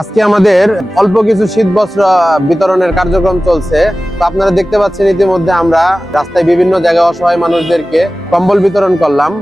আজকে আমাদের অল্প কিছু শীত বস্ত্র বিতরণের কার্যক্রম চলছে। তো আপনারা দেখতে পাচ্ছেন ইতিমধ্যে আমরা রাস্তায় বিভিন্ন জায়গায় অসহায় মানুষদেরকে কম্বল বিতরণ করলাম।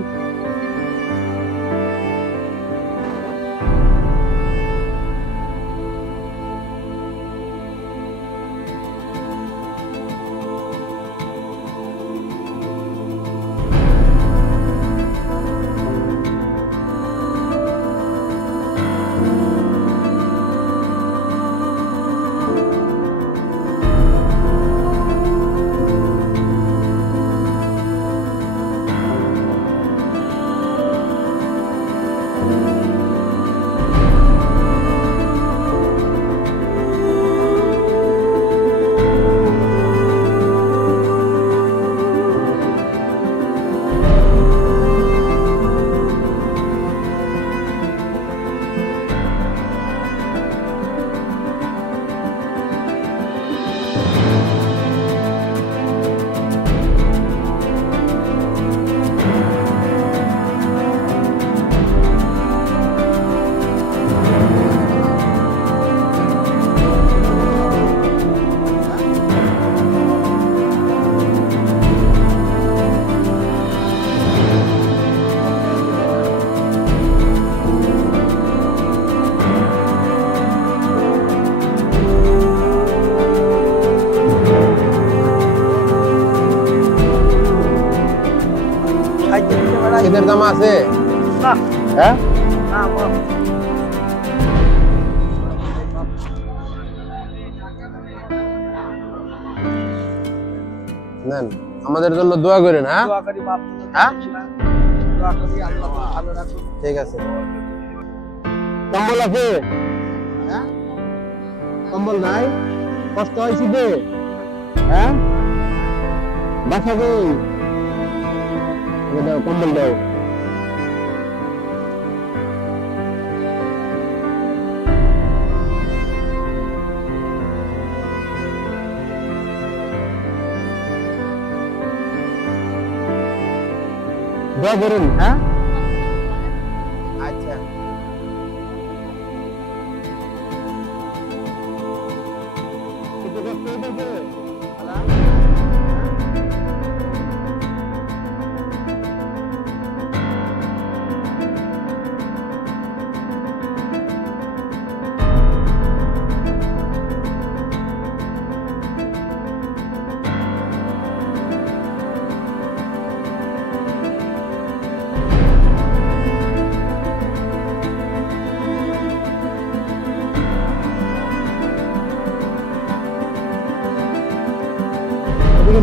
শীতের জামা আছে? হ্যাঁ, নেন, আমাদের জন্য দোয়া করেন। হ্যাঁ, ঠিক আছে। কম্বল আছে? কম্বল নাই? কষ্ট হয় শীতে? হ্যাঁ, বাসা কই? দাও, কম্বল দাও। দোয়া করুন। হ্যাঁ, আচ্ছা।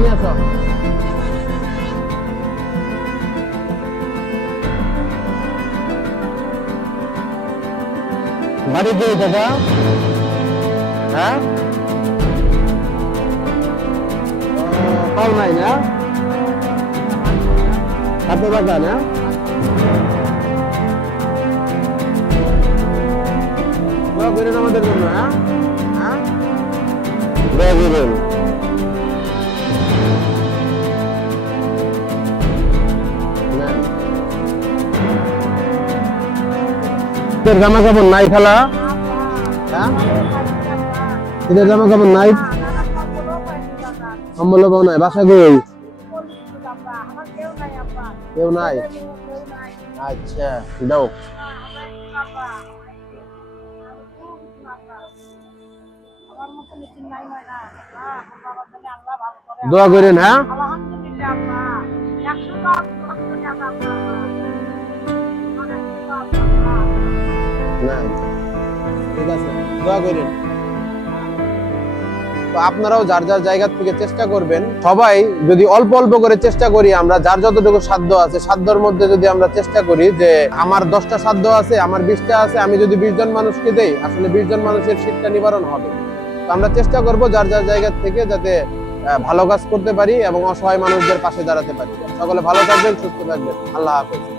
নিয়ে আসো। বাড়িতে দাদা? হ্যাঁ, কল নাই না? হাতে বাজা না? দোয়া করেন আমাদের জন্য। হ্যাঁ, হ্যাঁ, দোয়া করেন। জামা কাপড় নাই খালা? ঈদের জামা কাপড় নাই? কম্বল পাও নাই? বাসা কই? কেউ নাই? আচ্ছা, দাও। দোয়া করেন। হ্যাঁ, ঠিক আছে, দোয়া করেন। তো আপনারাও যার যার জায়গা থেকে চেষ্টা করবেন। সবাই যদি অল্প অল্প করে চেষ্টা করি, আমরা যার যতটুকু সাধ্য আছে, সাধ্যর মধ্যে যদি আমরা চেষ্টা করি যে আমার 10টা সাধ্য আছে, আমার 20টা আছে, আমি যদি 20 জন মানুষকে দেই, আসলে 20 জন মানুষের শীতটা নিবারণ হবে। তো আমরা চেষ্টা করব যার যার জায়গা থেকে যাতে ভালো কাজ করতে পারি এবং অসহায় মানুষদের পাশে দাঁড়াতে পারি। সকলে ভালো থাকবেন, সুস্থ থাকবেন। আল্লাহ হাফেজ।